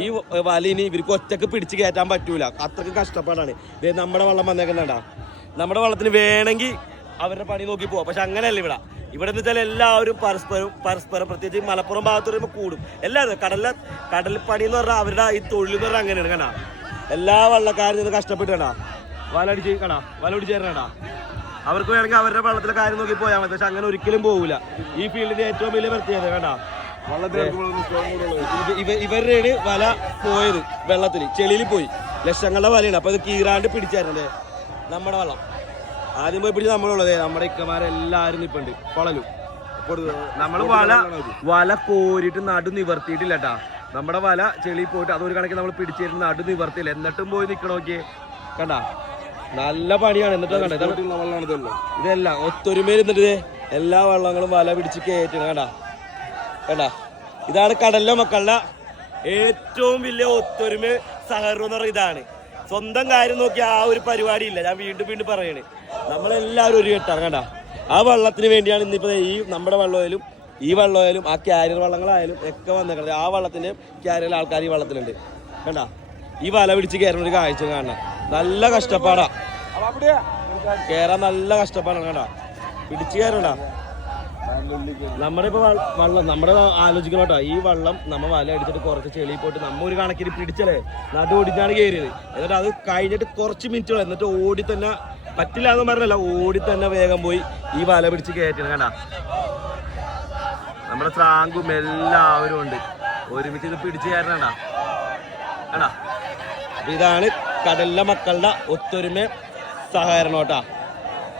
ഈ വല ഇനി ഇവർക്ക് ഒറ്റക്ക് പിടിച്ച് കയറ്റാൻ പറ്റൂല, അത്രക്ക് കഷ്ടപ്പാടാണ്. ഇത് നമ്മുടെ വെള്ളം വന്നേക്കുന്നുണ്ടാ. നമ്മുടെ വെള്ളത്തിന് വേണമെങ്കിൽ അവരുടെ പണി നോക്കി പോവാം. പക്ഷെ അങ്ങനെയല്ല ഇവിടെ എന്ന് വെച്ചാൽ എല്ലാവരും പരസ്പരം പ്രത്യേകിച്ച് മലപ്പുറം ഭാഗത്ത് പറയുമ്പോൾ കൂടും. എല്ലാവരും കടൽ പണി എന്ന് പറഞ്ഞാൽ അവരുടെ ഈ തൊഴിൽ എന്ന് പറഞ്ഞാൽ അങ്ങനെയാണ്. കണ്ടാ എല്ലാ വള്ളക്കാരും നിന്ന് കഷ്ടപ്പെട്ട് കണ്ടാ വല പിടിച്ച് തരണ. അവർക്ക് വേണമെങ്കിൽ അവരുടെ വെള്ളത്തിലെ കാര്യം നോക്കി പോയാൽ മതി. പക്ഷെ അങ്ങനെ ഒരിക്കലും പോകില്ല. ഈ ഫീൽഡിന്റെ ഏറ്റവും വലിയ പ്രത്യേകത കണ്ടാ ഇവരുടെയാണ് വല പോയത്. വെള്ളത്തിൽ ചെളിയിൽ പോയി ലക്ഷങ്ങളുടെ വലയാണ്. അപ്പൊ ഇത് കീറാണ്ട് പിടിച്ചായിരുന്നേ നമ്മുടെ വെള്ളം. ആദ്യം പോയി പിടിച്ച് നമ്മളുള്ളത് നമ്മുടെ ഇക്കമാരെല്ലാരും നിപ്പുണ്ട് കൊളലും. നമ്മള് വല കോരിട്ട് നടു നിവർത്തിയിട്ടില്ല കേട്ടാ. നമ്മുടെ വല ചെളിയിൽ പോയിട്ട് അതൊരു കണക്ക് നമ്മൾ പിടിച്ചിരുന്ന നടു നിവർത്തിയില്ല. എന്നിട്ടും പോയി നിക്കണോക്കിയേ കണ്ടാ നല്ല പണിയാണ്. എന്നിട്ട് കണ്ട ഇതല്ല ഒത്തൊരുമയിൽ നിന്നിട്ട് എല്ലാ വള്ളങ്ങളും വല പിടിച്ച് കയറ്റണം. കണ്ടാ ഇതാണ് കടലിലെ മക്കളുടെ ഏറ്റവും വലിയ ഒത്തൊരുമ സഹകരണം എന്ന് പറയുന്നത്. ഇതാണ് സ്വന്തം കാര്യം നോക്കി ആ ഒരു പരിപാടി ഇല്ല. ഞാൻ വീണ്ടും പറയണേ, നമ്മളെല്ലാവരും ഒരു കെട്ടാണ്. കണ്ടാ ആ വള്ളത്തിന് വേണ്ടിയാണ് ഇന്നിപ്പോ ഈ നമ്മുടെ വള്ളമായാലും ഈ വള്ളമായാലും ആ ക്യാരിയർ വള്ളങ്ങളായാലും ഒക്കെ വന്നേക്കണത്. ആ വള്ളത്തിന്റെ ക്യാരിയർ ആൾക്കാർ ഈ വള്ളത്തിലുണ്ട്. കണ്ടാ ഈ വല പിടിച്ച് കയറുന്ന ഒരു കാഴ്ച കാണണം. നല്ല കഷ്ടപ്പാടാ കേറാൻ, നല്ല കഷ്ടപ്പാടാണ്. കണ്ടാ പിടിച്ചു കയറണ്ടാ. നമ്മുടെ ഇപ്പൊ വള്ളം നമ്മുടെ ആലോചിക്കണം കേട്ടോ. ഈ വള്ളം നമ്മ വല അടിച്ചിട്ട് കുറച്ച് ചെളിയിൽ പോയിട്ട് നമ്മ ഒരു കണക്കിന് പിടിച്ചല്ലേ നടു ഓടിച്ചാണ് കയറിയത്. എന്നിട്ട് അത് കഴിഞ്ഞിട്ട് കുറച്ച് മിനിറ്റുകൾ എന്നിട്ട് ഓടി തന്നെ പറ്റില്ല എന്ന് പറഞ്ഞല്ല, ഓടി തന്നെ വേഗം പോയി ഈ വല പിടിച്ച് കയറ്റണം. കണ്ടാ നമ്മുടെ സ്രാങ്കും എല്ലാവരും ഉണ്ട് ഒരുമിച്ച് ഇത് പിടിച്ച് കയറണ. കണ്ടാ അപ്പൊ ഇതാണ് കടലിലെ മക്കളുടെ ഒത്തൊരുമ സഹകരണം കേട്ടാ.